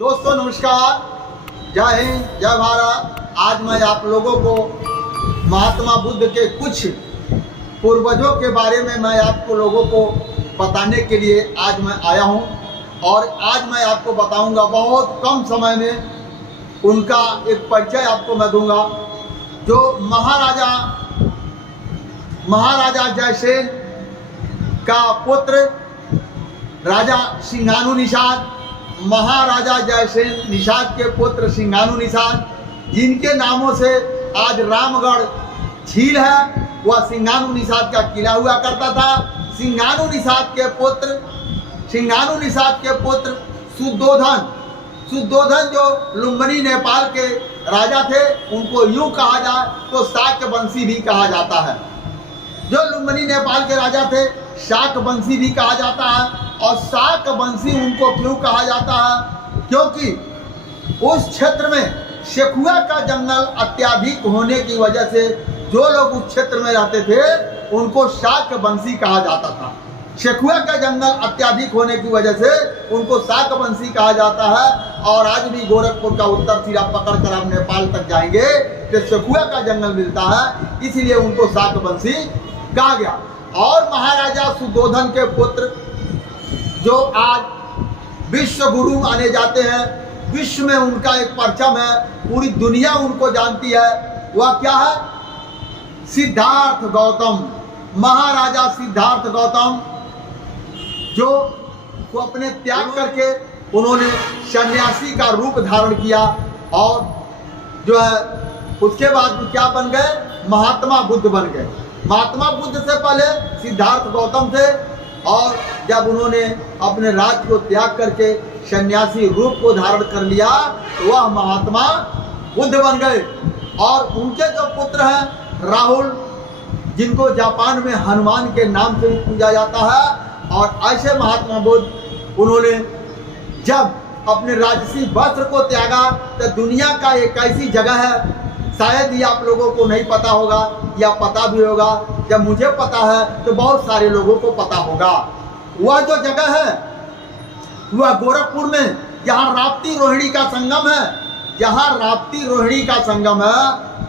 दोस्तों नमस्कार, जय हिंद, जय भारत। आज मैं आप लोगों को महात्मा बुद्ध के कुछ पूर्वजों के बारे में मैं आपको लोगों को बताने के लिए आज मैं आया हूं। और आज मैं आपको बताऊंगा, बहुत कम समय में उनका एक परिचय आपको मैं दूंगा। जो महाराजा जयसेन का पुत्र राजा सिंघाणु निषाद, महाराजा जयसेन निषाद के पुत्र सिंघाणु निषाद, जिनके नामों से आज रामगढ़ झील है, वह सिंघाणु निषाद का किला हुआ करता था। सिंघाणु निषाद के पुत्र सुद्धोधन जो लुम्बिनी नेपाल के राजा थे, उनको यूं कहा जाए तो शाकवंशी भी कहा जाता है। जो लुम्बिनी नेपाल के राजा थे, शाकवंशी भी कहा जाता है। और शाकवंशी उनको क्यों कहा जाता है? क्योंकि उस क्षेत्र में सेखुआ का जंगल अत्याधिक होने की वजह से जो लोग उस क्षेत्र में रहते थे उनको शाकवंशी कहा जाता था। सेखुआ का जंगल अत्याधिक होने की वजह से उनको शाकवंशी कहा जाता है। और आज भी गोरखपुर का उत्तर सिरा पकड़कर आप नेपाल तक जाएंगे तो सेखुआ का जंगल मिलता है, इसलिए उनको शाकवंशी कहा गया। और महाराजा सुद्धोधन के पुत्र जो आज विश्व गुरु माने जाते हैं, विश्व में उनका एक परचम है, पूरी दुनिया उनको जानती है, वह क्या है? सिद्धार्थ गौतम। महाराजा सिद्धार्थ गौतम जो को अपने त्याग करके उन्होंने सन्यासी का रूप धारण किया और जो है उसके बाद क्या बन गए? महात्मा बुद्ध बन गए। महात्मा बुद्ध से पहले सिद्धार्थ गौतम थे, और जब उन्होंने अपने राज्य को त्याग करके सन्यासी रूप को धारण कर लिया तो वह महात्मा बुद्ध बन गए। और उनके जो पुत्र हैं राहुल, जिनको जापान में हनुमान के नाम से भी पूजा जाता है। और ऐसे महात्मा बुद्ध उन्होंने जब अपने राजसी वस्त्र को त्यागा तो दुनिया का एक ऐसी जगह है, शायद ये आप लोगों को नहीं पता होगा या पता भी होगा, जब मुझे पता है तो बहुत सारे लोगों को पता होगा। वह जो जगह है वह गोरखपुर में, जहाँ राप्ती रोहिणी का संगम है, जहाँ राप्ती रोहिणी का संगम है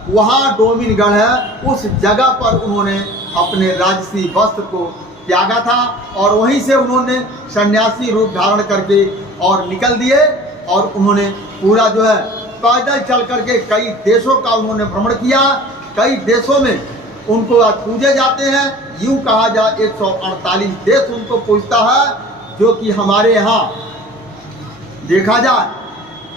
वहाँ डोमिनगढ़ है। उस जगह पर उन्होंने अपने राजसी वस्त्र को त्यागा था और वहीं से उन्होंने सन्यासी रूप धारण करके और निकल दिए। और उन्होंने पूरा जो है पैदल चल करके कई देशों का उन्होंने भ्रमण किया। कई देशों में उनको आज पूजे जाते हैं। यूं कहा जाए 148 देश उनको पूजता है, जो कि हमारे यहाँ देखा जाए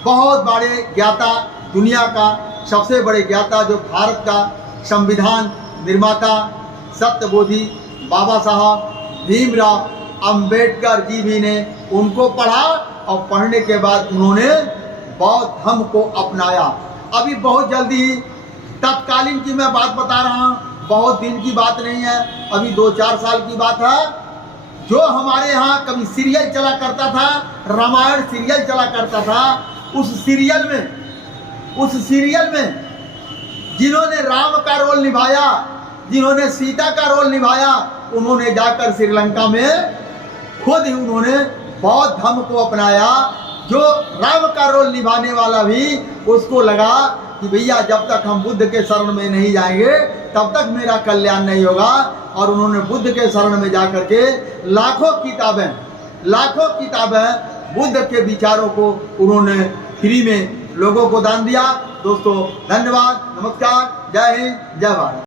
बहुत बड़े ज्ञाता, दुनिया का सबसे बड़े ज्ञाता, जो भारत का संविधान निर्माता सत्यबोधी बाबा साहब भीमराव अंबेडकर जी भी ने उनको पढ़ा और पढ़ने के बाद उन्होंने बौद्ध धर्म को अपनाया। अभी बहुत जल्दी ही तत्कालीन की मैं बात बता रहा हूँ, बहुत दिन की बात नहीं है, अभी 2-4 साल की बात है। जो हमारे यहाँ कभी सीरियल चला करता था, रामायण सीरियल चला करता था, उस सीरियल में जिन्होंने राम का रोल निभाया, जिन्होंने सीता का रोल निभाया, उन्होंने जाकर श्रीलंका में खुद ही उन्होंने बौद्ध धर्म को अपनाया। जो राम का रोल निभाने वाला भी उसको लगा कि भैया जब तक हम बुद्ध के शरण में नहीं जाएंगे तब तक मेरा कल्याण नहीं होगा। और उन्होंने बुद्ध के शरण में जाकर के लाखों किताबें बुद्ध के विचारों को उन्होंने फ्री में लोगों को दान दिया। दोस्तों धन्यवाद, नमस्कार, जय हिंद, जय भारत।